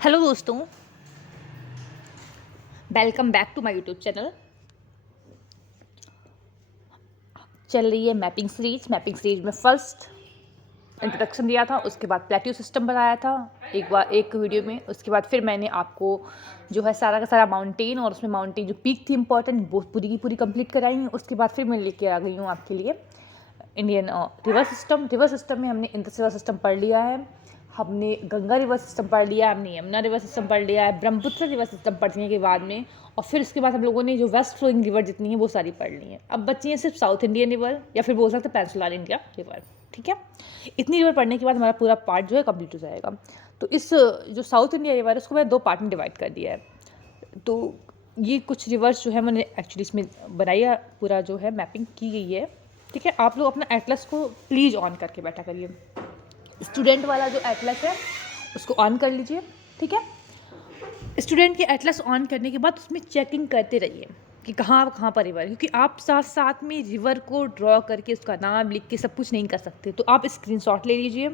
Hello दोस्तों, welcome back to my YouTube channel. चल रही है मैपिंग सीरीज में फर्स्ट इंट्रोडक्शन दिया था, उसके बाद प्लेट्यू सिस्टम बनाया था एक वीडियो में। उसके बाद फिर मैंने आपको जो है सारा का सारा माउंटेन और उसमें माउंटेन जो पीक थी इंपॉर्टेंट वो पूरी की पूरी कंप्लीट कराई। उसके बाद फिर मैं लेके आ गई हूँ आपके लिए इंडियन रिवर सिस्टम में हमने इंद्र रिवर सिस्टम पढ़ लिया है, हमने गंगा रिवर सिस्टम पढ़ लिया है, हमने यमुना रिवर सिस्टम पढ़ लिया है, ब्रह्मपुत्र रिवर सिस्टम पढ़ने के बाद में और फिर उसके बाद हम लोगों ने जो वेस्ट फ्लोइंग रिवर जितनी है वो सारी पढ़ ली है। अब बची है सिर्फ साउथ इंडियन रिवर या फिर बोल सकते हैं पेनिनसुलर इंडिया रिवर। ठीक है, इतनी रिवर पढ़ने के बाद हमारा पूरा पार्ट जो है कंप्लीट हो जाएगा। तो इस जो साउथ इंडिया रिवर है उसको मैंने 2 पार्ट में डिवाइड कर दिया है। तो ये कुछ रिवर्स जो है मैंने एक्चुअली इसमें बनाई है, पूरा जो है मैपिंग की गई है। ठीक है, आप लोग अपना एटलस को प्लीज़ ऑन करके बैठा करिए। स्टूडेंट वाला जो एटलस है उसको ऑन कर लीजिए। ठीक है, स्टूडेंट के एटलस ऑन करने के बाद उसमें चेकिंग करते रहिए कि कहाँ कहाँ पर रिवर है, क्योंकि आप साथ साथ में रिवर को ड्रॉ करके उसका नाम लिख के सब कुछ नहीं कर सकते। तो आप स्क्रीनशॉट ले लीजिए।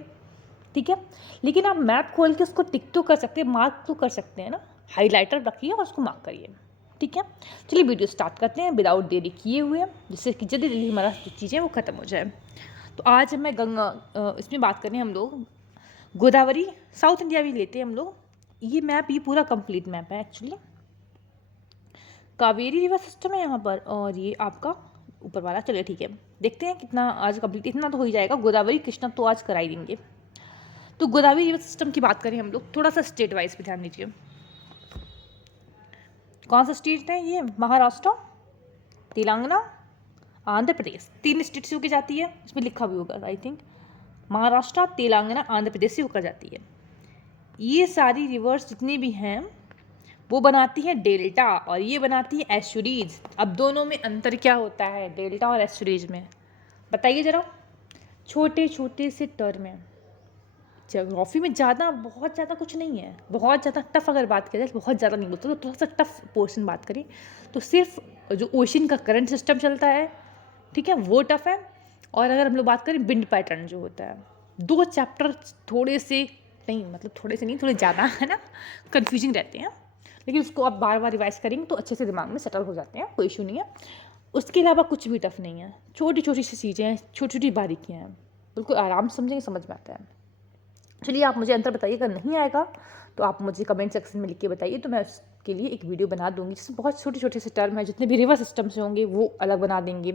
ठीक है, लेकिन आप मैप खोल के उसको टिक तो कर सकते हैं, मार्क तो कर सकते हैं ना। हाईलाइटर रखिए और उसको मार्क करिए। ठीक है, चलिए वीडियो स्टार्ट करते हैं विदाउट देरी किए हुए, जिससे कि जल्दी जल्दी हमारा जो चीज़ें वो ख़त्म हो जाए। तो आज मैं गंगा इसमें बात करें हम लोग गोदावरी, साउथ इंडिया भी लेते हैं हम लोग। ये मैप ये पूरा कंप्लीट मैप है एक्चुअली। कावेरी रिवर सिस्टम है यहाँ पर और ये आपका ऊपर वाला। चलिए ठीक है, देखते हैं कितना आज कंप्लीट, इतना तो हो ही जाएगा। गोदावरी कृष्णा तो आज करा ही देंगे। तो गोदावरी रिवर सिस्टम की बात करें हम लोग, थोड़ा सा स्टेट वाइज पे ध्यान दीजिए। कौन सा स्टेट है ये? महाराष्ट्र, तेलंगाना, आंध्र प्रदेश, 3 स्टेट से होकर जाती है। इसमें लिखा भी होगा आई थिंक, महाराष्ट्र, तेलंगाना, आंध्र प्रदेश से होकर जाती है। ये सारी रिवर्स जितनी भी हैं वो बनाती हैं डेल्टा और ये बनाती है एस्चुरीज। अब दोनों में अंतर क्या होता है डेल्टा और एस्चुरीज में, बताइए ज़रा। छोटे छोटे से टर्म है, ज्योग्राफी में बहुत ज़्यादा कुछ नहीं है। बहुत ज़्यादा टफ अगर बात करें, बहुत ज़्यादा नहीं बोलते, तो थोड़ा सा टफ पोर्शन बात करें तो सिर्फ जो ओशन का करंट सिस्टम चलता है, ठीक है, वो टफ है। और अगर हम लोग बात करें विंड पैटर्न जो होता है, 2 चैप्टर थोड़े से नहीं, मतलब थोड़े से नहीं, थोड़े ज़्यादा है ना, कन्फ्यूजिंग रहते हैं। लेकिन उसको आप बार बार रिवाइज करेंगे तो अच्छे से दिमाग में सेटल हो जाते हैं, कोई इशू नहीं है। उसके अलावा कुछ भी टफ नहीं है, छोटी छोटी सी चीज़ें हैं, छोटी छोटी बारीकियाँ हैं, बिल्कुल आराम से समझेंगे, समझ में आता है। चलिए आप मुझे अंतर बताइए, अगर नहीं आएगा तो आप मुझे कमेंट सेक्शन में लिख के बताइए, तो मैं उसके लिए एक वीडियो बना दूंगी जिसमें बहुत छोटे छोटे से टर्म है, जितने भी रिवर सिस्टम से होंगे वो अलग बना देंगे,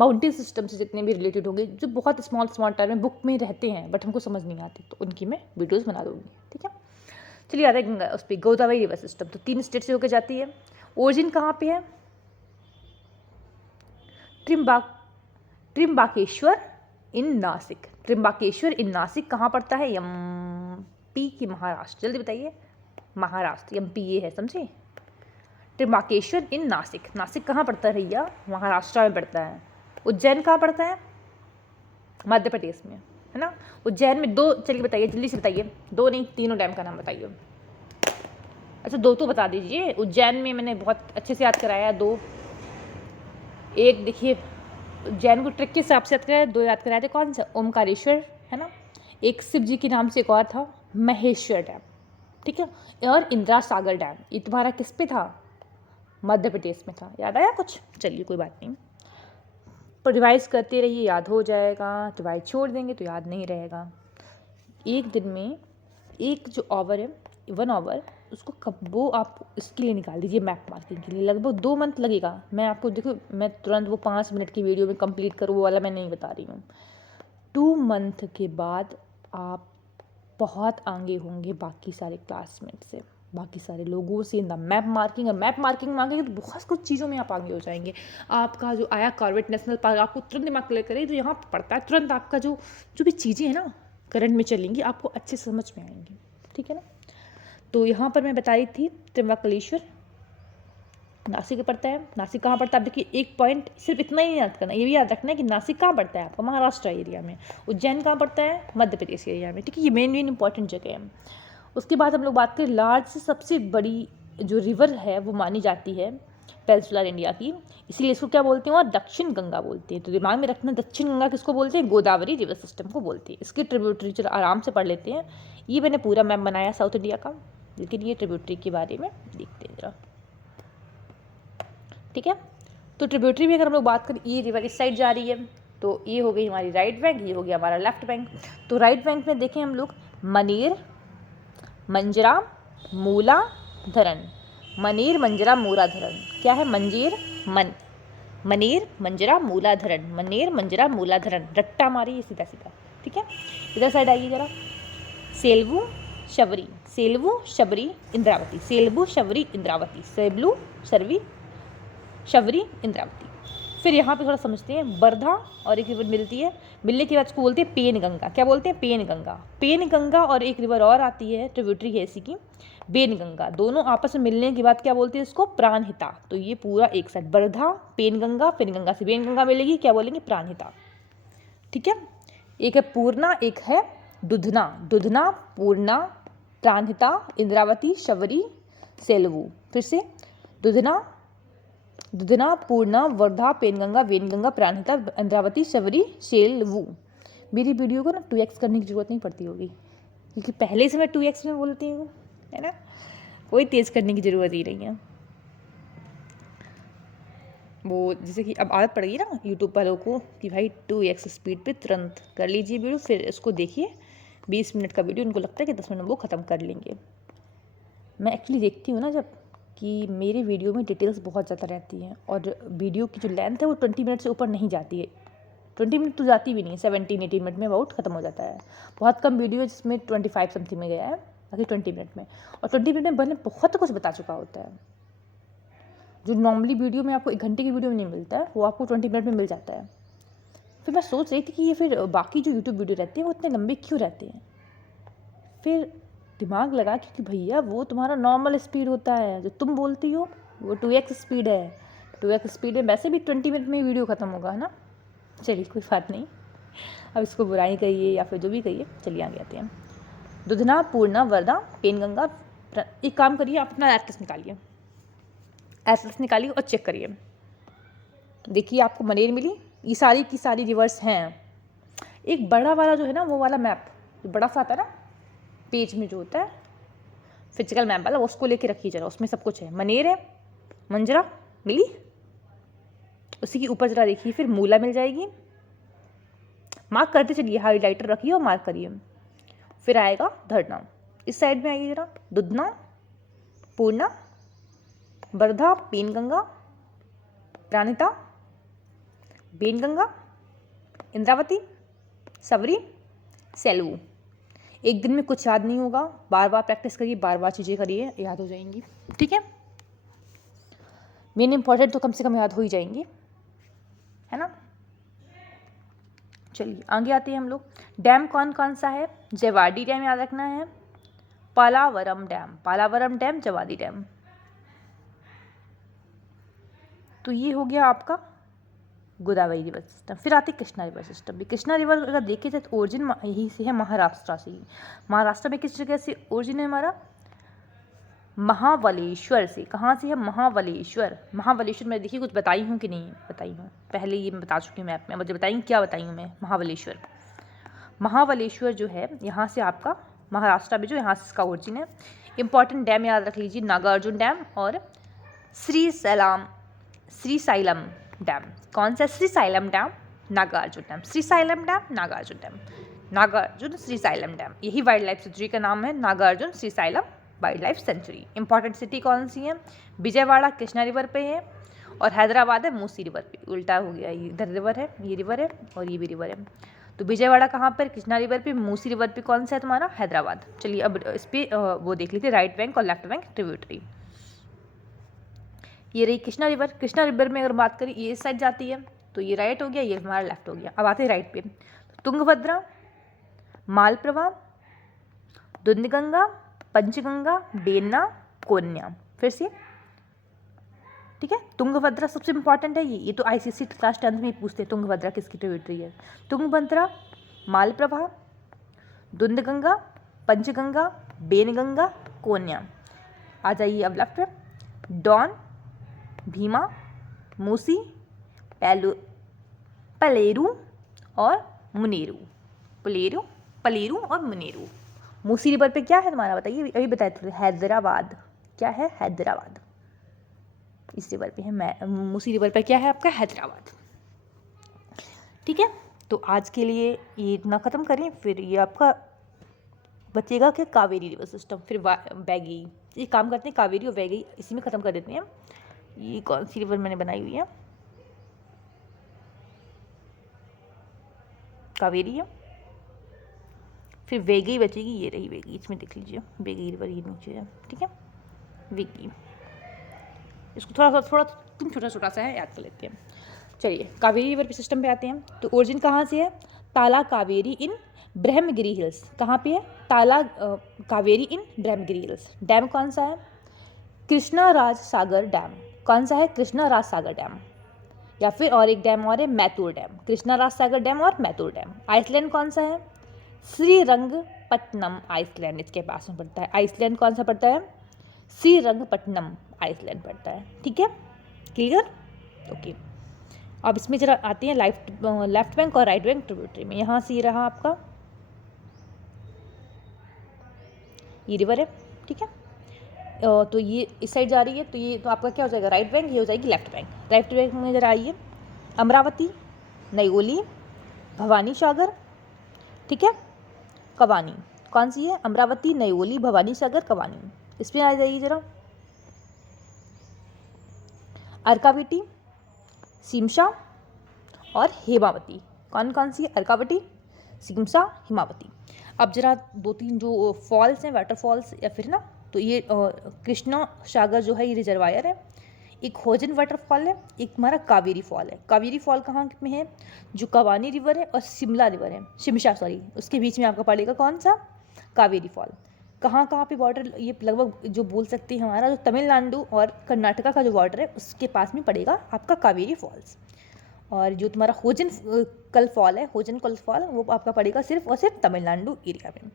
माउंटेन सिस्टम से जितने भी रिलेटेड होंगे, जो बहुत स्मॉल स्मॉल टर्म है बुक में रहते हैं बट हमको समझ नहीं आते, तो उनकी मैं वीडियोज़ बना दूँगी। ठीक है, चलिए आ रहा है गंगा उस पर गोदावरी रिवर सिस्टम। तो 3 स्टेट से होकर जाती है। ओरिजिन कहाँ पे है? त्रिम्बाकेश्वर इन नासिक। त्रिम्बाकेश्वर इन नासिक कहाँ पड़ता है? एमपी की महाराष्ट्र। जल्दी बताइए, महाराष्ट्र, एमपी ये है, समझे। त्रिम्बाकेश्वर इन नासिक, नासिक कहाँ पड़ता है भैया? महाराष्ट्र में पड़ता है। उज्जैन कहाँ पड़ता है? मध्य प्रदेश में, है ना। उज्जैन में 2, चलिए बताइए जल्दी से बताइए, 2 नहीं 3 डैम का नाम बताइए। अच्छा 2 तो बता दीजिए। उज्जैन में मैंने बहुत अच्छे से याद कराया 2। एक देखिए उज्जैन को ट्रिक के हिसाब से याद कराया, 2 याद कराए थे। कौन सा? ओमकारेश्वर, है ना। एक शिव जी के नाम से एक और था, महेश्वर डैम। ठीक है, और इंदिरा सागर डैम। ये तुम्हारा किस पे था? मध्य प्रदेश में था। याद आया कुछ? चलिए कोई बात नहीं, पर रिवाइज करते रहिए, याद हो जाएगा। रिवाइज छोड़ देंगे तो याद नहीं रहेगा। एक दिन में एक जो आवर है 1 आवर, उसको कब वो आप इसके लिए निकाल दीजिए, मैप मार्किंग के लिए। लगभग 2 मंथ लगेगा। मैं आपको देखो, मैं तुरंत वो 5 मिनट की वीडियो में कंप्लीट करूँ वो वाला मैं नहीं बता रही हूँ। 2 मंथ के बाद आप बहुत आगे होंगे बाकी सारे क्लासमेट से, बाकी सारे लोगों से इन द मैप मार्किंग। और मैप मार्किंग मांगेंगे तो बहुत कुछ चीज़ों में आप आगे हो जाएंगे। आपका जो आया कॉर्बेट नेशनल पार्क, आपको तुरंत दिमाग क्लियर करे तो यहाँ पड़ता है, तुरंत आपका जो जो भी चीज़ें हैं ना करंट में चलेंगी, आपको अच्छे से समझ में आएंगी। ठीक है ना। तो यहाँ पर मैं बता रही थी त्र्यंबकेश्वर नासिक में पड़ता है। नासिक कहाँ पड़ता है? आप देखिए, एक पॉइंट सिर्फ इतना ही याद करना, ये भी याद रखना है कि नासिक कहाँ पड़ता है आपका? महाराष्ट्र एरिया में। उज्जैन कहाँ पड़ता है? मध्य प्रदेश एरिया में। ठीक है, ये मेन इंपॉर्टेंट जगह है। उसके बाद हम लोग बात करें, लार्ज से सबसे बड़ी जो रिवर है वो मानी जाती है पेनिनसुलर इंडिया की, इसीलिए इसको क्या बोलते हैं? और दक्षिण गंगा बोलते हैं। तो दिमाग में रखना, दक्षिण गंगा किसको बोलते हैं? गोदावरी रिवर सिस्टम को बोलते हैं। इसके ट्रिब्यूटरी आराम से पढ़ लेते हैं। ये मैंने पूरा मैप बनाया साउथ इंडिया का। लेकिन ये ट्रिब्यूटरी के बारे में देखते हैं जरा। ठीक है, तो ट्रिब्यूटरी में अगर हम लोग बात करें, ये रिवर इस साइड जा रही है, तो ये हो गई हमारी राइट बैंक, ये हो गया हमारा लेफ्ट बैंक। तो राइट बैंक में देखें हम लोग मनेर, मंजरा, मूला, धरण। मनेर, मंजरा, मूला, धरण। क्या है? मनेर, मंजरा, मूला, धरण। मनेर, मंजरा, मूला, धरण। रट्टा मारी सीधा सीधा। ठीक है, इधर साइड आइए जरा। सेल्वू, शबरी, सेल्वू, शबरी, इंद्रावती। सेल्वू, शबरी, इंद्रावती। सेल्वू, शबरी, इंद्रावती। फिर यहाँ पे थोड़ा समझते हैं, बरधा और एक रिवर मिलती है, मिलने के बाद उसको बोलते हैं पेन गंगा। क्या बोलते हैं? पेन गंगा। पेन गंगा और एक रिवर और आती है, ट्रिब्यूटरी है इसी की, बेन गंगा। दोनों आपस में मिलने के बाद क्या बोलते हैं इसको? प्राणहिता। तो ये पूरा एक साथ, बरधा, पेन गंगा, पेन गंगा से बेन गंगा मिलेगी, क्या बोलेंगे? प्राणहिता। ठीक है, एक है पूर्णा, एक है दुधना। दुधना, पूर्णा, प्राणहिता, इंद्रावती, शबरी, सेल्वू। फिर से दुधना, पूर्णा, वर्धा, पेनगंगा, वेनगंगा, प्राणहिता, इंद्रावती, शबरी, सेल्वू। मेरी वीडियो को ना 2x करने की जरूरत नहीं पड़ती होगी, क्योंकि पहले से मैं 2x में बोलती हूँ, है ना, कोई तेज करने की जरूरत ही नहीं है। वो जैसे कि अब आदत पड़ गई ना यूट्यूब वालों को कि भाई 2x स्पीड पे तुरंत कर लीजिए वीडियो, फिर इसको देखिए। 20 मिनट का वीडियो उनको लगता है कि 10 मिनट में वो ख़त्म कर लेंगे। मैं एक्चुअली देखती हूँ ना जब, कि मेरे वीडियो में डिटेल्स बहुत ज़्यादा रहती हैं, और वीडियो की जो लेंथ है वो 20 मिनट से ऊपर नहीं जाती है। 20 मिनट तो जाती भी नहीं, 17-18 मिनट में अबाउट ख़त्म हो जाता है। बहुत कम वीडियो है जिसमें 25 समथिंग में गया है, बाकी 20 मिनट में। और 20 मिनट में मैंने बहुत कुछ बता चुका होता है, जो नॉर्मली वीडियो में आपको 1 घंटे की वीडियो में नहीं मिलता है, वो आपको 20 मिनट में मिल जाता है। फिर मैं सोच रही थी कि ये फिर बाकी जो यूट्यूब वीडियो रहते हैं वो इतने लंबे क्यों रहते हैं। फिर दिमाग लगा कि भैया वो तुम्हारा नॉर्मल स्पीड होता है, जो तुम बोलती हो वो 2x स्पीड है। 2x स्पीड में वैसे भी 20 मिनट में वीडियो ख़त्म होगा, है ना। चलिए कोई बात नहीं, अब इसको बुराई कहिए या फिर जो भी कहिए, चलिए आगे आते हैं। दुधना, पूर्णा, वर्धा, पेनगंगा। एक काम करिए, आप अपना एटलस निकालिए, एटलस निकालिए और चेक करिए। देखिए आपको मनेर मिली, ये सारी की सारी रिवर्स हैं। एक बड़ा वाला जो है ना, वो वाला मैप जो बड़ा सा आता है ना पेज में, जो होता है फिजिकल मैप वाला, उसको लेके रखिए जरा, उसमें सब कुछ है। मनेर है, मंजरा मिली, उसी के ऊपर जरा देखिए, फिर मूला मिल जाएगी, मार्क करते चलिए, हाईलाइटर रखिए और मार्क करिए। फिर आएगा धरना, इस साइड में आइए जरा, दुधना, पूर्णा, वर्धा, पेनगंगा, प्राणहिता, बेनगंगा, इंद्रावती, शबरी, सेल्वू। एक दिन में कुछ याद नहीं होगा, बार बार प्रैक्टिस करिए, बार बार चीज़ें करिए, याद हो जाएंगी। ठीक है, मेन इंपॉर्टेंट तो कम से कम याद हो ही जाएंगी, है ना। चलिए आगे आते हैं हम लोग। डैम कौन कौन सा है? जयवाडी डैम याद रखना है, पालावरम डैम, पालावरम डैम, जयवाडी डैम। तो ये हो गया आपका गोदावरी रिवर सिस्टम। फिर आती कृष्णा रिवर सिस्टम भी। कृष्णा रिवर अगर देखे जाए तो ओरिजिन यहीं से है, महाराष्ट्र से ही। महाराष्ट्र में किस जगह से ओरिजिन है हमारा? महाबलेश्वर से। कहाँ से है? महाबलेश्वर। महाबलेश्वर में देखिए कुछ बताई हूँ कि नहीं बताई हूँ, पहले ये मैं बता चुकी हूँ मैप में, मुझे बताइए क्या बताई हूँ मैं। महाबलेश्वर, महाबलेश्वर जो है यहाँ से आपका महाराष्ट्र में, जो यहाँ से इसका ओरिजिन है। इंपॉर्टेंट डैम याद रख लीजिए, नागार्जुन डैम और श्रीसाइलम डैम। कौन सा? Srisailam dam, Nagarjuna dam. Srisailam dam, Nagarjuna dam, Nagarjuna Srisailam dam. यही वाइल्ड लाइफ सेंचुरी का नाम है, Nagarjuna Srisailam wildlife sanctuary. Important city कौन सी है? विजयवाड़ा कृष्णा रिवर पे है, और हैदराबाद है मूसी रिवर पे। उल्टा हो गया, ये इधर रिवर है, ये रिवर है और ये भी रिवर है। तो विजयवाड़ा कहाँ पर? कृष्णा रिवर पे। मूसी रिवर पे कौन सा है तुम्हारा? हैदराबाद। चलिए अब इस पर वो देख लीजिए, राइट बैंक और लेफ्ट बैंक ट्रिब्यूटरी। ये रही कृष्णा रिवर। कृष्णा रिवर में अगर बात करें, ये इस साइड जाती है, तो ये राइट हो गया, ये हमारा लेफ्ट हो गया। अब आते हैं राइट पे। तुंगभद्रा, मालप्रभा, दुधगंगा, पंचगंगा, बेन्ना, कोन्या। फिर से ठीक है, तुंगभद्रा सबसे इंपॉर्टेंट है। ये तो आईसीएसई क्लास 10th में ही पूछते हैं, तुंगभद्रा किसकी ट्रिब्यूटरी है। तुंगभद्रा, मालप्रभा, दुधगंगा, पंचगंगा, बेनगंगा, कोन्या। आ जाइए अब लेफ्ट पे। डॉन, भीमा, मूसी, पलेरू और मुनेरू। पलेरू और मुनेरू। मूसी रिवर पे क्या है तुम्हारा, बताइए, अभी बताए थे, हैदराबाद। क्या है, हैदराबाद। इस रिवर पे है, मूसी रिवर पे क्या है आपका, हैदराबाद। ठीक है, तो आज के लिए ये इतना ख़त्म करें, फिर ये आपका बचेगा क्या, कावेरी रिवर सिस्टम, फिर वैगई। ये काम करते हैं, कावेरी और वैगई इसी में ख़त्म कर देते हैं। ये कौन सी रिवर मैंने बनाई हुई है, कावेरी है, फिर वेगी बचेगी, ये रही वेगी, इसमें देख लीजिए, वेगी रिवर ये नीचे है। ठीक है, वेगी, इसको थोड़ा तुम छोटा छोटा सा है, याद कर लेते हैं। चलिए कावेरी रिवर सिस्टम पे आते हैं। तो ओरिजिन कहाँ से है, ताला कावेरी इन ब्रह्मगिरी हिल्स। कहाँ पे है, ताला कावेरी इन ब्रह्मगिरी हिल्स। डैम कौन सा है, कृष्णा राज सागर डैम। कौन सा है, कृष्णा राज सागर डैम। या फिर और एक डैम और है, मैतूर डैम। कृष्णा राज सागर डैम और मैतूर डैम। आइसलैंड कौन सा है, श्रीरंगपट्टनम आइसलैंड इसके पास में पड़ता है। आइसलैंड कौन सा पड़ता है, श्रीरंगपट्टनम आइसलैंड पड़ता है। ठीक है, क्लियर, ओके। अब इसमें जरा आते हैं लेफ्ट बैंक और राइट बैंक ट्रिब्यूटरी में। यहाँ से ये रहा आपका, ये रिवर है। ठीक है, तो ये इस साइड जा रही है, तो ये तो आपका क्या हो जाएगा, राइट बैंक, ये हो जाएगी लेफ्ट बैंक। राइट बैंक में जरा आइए, अमरावती, नयोली, भवानी सागर, ठीक है, कवानी। कौन सी है, अमरावती, नयोली, भवानी सागर, कवानी। इसमें आ जाइए जरा, अर्कावती, सिमसा और हेमावती। कौन कौन सी है, अर्कावती, सिमसा, हिमावती। अब जरा दो तीन जो फॉल्स हैं, वाटरफॉल्स या फिर ना, तो ये कृष्णा सागर जो है ये रिजर्वायर है। एक होजन वाटरफॉल है, एक हमारा कावेरी फॉल है। कावेरी फॉल कहाँ में है, जो कवानी रिवर है और शिमला रिवर है, शिमशा सॉरी, उसके बीच में आपका पड़ेगा कौन सा, कावेरी फॉल। कहाँ कहाँ पे बॉर्डर, ये लगभग जो बोल सकते हैं हमारा जो तमिलनाडु और कर्नाटका का जो बॉर्डर है उसके पास में पड़ेगा आपका कावेरी फॉल्स। और जो तुम्हारा होजन कल फॉल है, होजन कल फॉल, वो आपका पड़ेगा सिर्फ और सिर्फ तमिलनाडु एरिया में।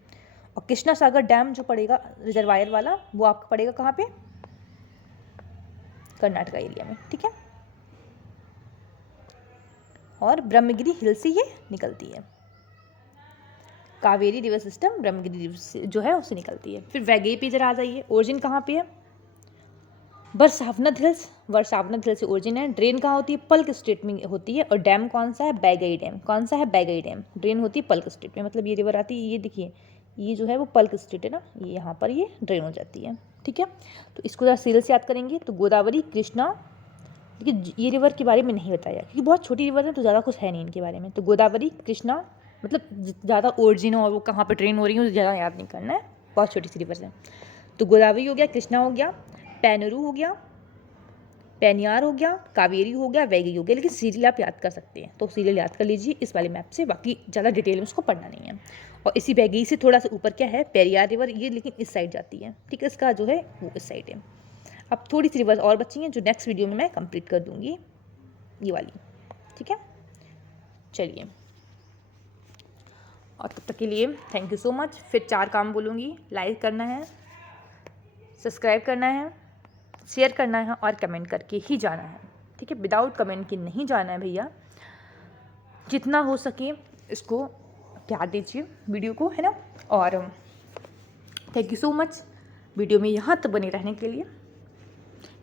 और कृष्णा सागर डैम जो पड़ेगा रिजर्वायर वाला, वो आपका पड़ेगा कहाँ पे, कर्नाटका एरिया में। ठीक है, और ब्रह्मगिरी हिल से ये निकलती है, Kaveri river system Brahmagiri river से जो है उससे निकलती है। फिर वैगई पे जरा आ जाइए, ओरिजिन कहाँ पे है, बरसावनत हिल्स, बरसावनत हिल से ओरिजिन है। ड्रेन कहाँ होती है, पल्क स्टेट में होती है। और डैम कौन सा है, बैगई डैम। कौन सा है, बैगई डैम। ड्रेन होती है पल्क स्टेट में, मतलब ये रिवर आती है, ये देखिए, ये जो है वो पल्क स्टेट है ना, ये यहाँ पर ये ड्रेन हो जाती है। ठीक है, तो इसको जरा सीरियल से याद करेंगे। तो गोदावरी, कृष्णा, देखिए ये रिवर के बारे में नहीं बताया क्योंकि बहुत छोटी रिवर है, तो ज़्यादा कुछ है नहीं इनके बारे में। तो गोदावरी, कृष्णा, मतलब ज़्यादा ओरिजिन और वो कहाँ पर ट्रेन हो रही है ज़्यादा याद नहीं करना है, बहुत छोटी सी रिवर है। तो गोदावरी हो गया, कृष्णा हो गया, पैनरू हो गया, पेनियार हो गया, कावेरी हो गया, वैगई हो गया। लेकिन सीरियल आप याद कर सकते हैं, तो सीरियल याद कर लीजिए इस वाले मैप से, बाकी ज़्यादा डिटेल में उसको पढ़ना नहीं है। और इसी वैगई से थोड़ा सा ऊपर क्या है, पेरियार रिवर, ये लेकिन इस साइड जाती है। ठीक है, इसका जो है वो इस साइड है। अब थोड़ी सी रिवर और बची हैं जो नेक्स्ट वीडियो में मैं कंप्लीट कर दूंगी, ये वाली। ठीक है, चलिए, और तब तक के लिए थैंक यू सो मच। फिर 4 काम बोलूँगी, लाइक करना है, सब्सक्राइब करना है, शेयर करना है और कमेंट करके ही जाना है। ठीक है, विदाउट कमेंट के नहीं जाना है भैया। जितना हो सके इसको प्यार दीजिए वीडियो को, है ना। और thank you so much video में यहाँ तक बने रहने के लिए।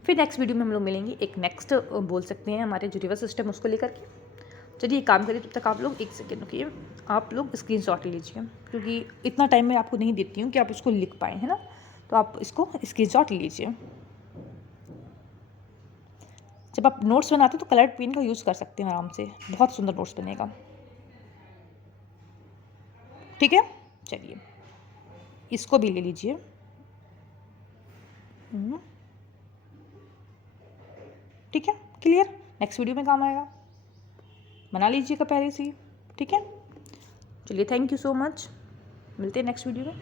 फिर नेक्स्ट वीडियो में हम लोग मिलेंगे, एक नेक्स्ट बोल सकते हैं हमारे जो रिवर सिस्टम उसको लेकर के। चलिए काम करिए, तब तक आप लोग 1 सेकेंड रुकिए, आप लोग स्क्रीनशॉट लीजिए क्योंकि इतना टाइम मैं आपको नहीं देती हूँ कि आप उसको लिख पाएँ, है ना। तो आप इसको स्क्रीनशॉट लीजिए। जब आप नोट्स बनाते हो तो कलर्ड पेन का यूज़ कर सकते हैं आराम से, बहुत सुंदर नोट्स बनेगा। ठीक है, चलिए इसको भी ले लीजिए। ठीक है, क्लियर, नेक्स्ट वीडियो में काम आएगा, बना लीजिएगा पहले से ही। ठीक है, चलिए थैंक यू सो मच, मिलते हैं नेक्स्ट वीडियो में।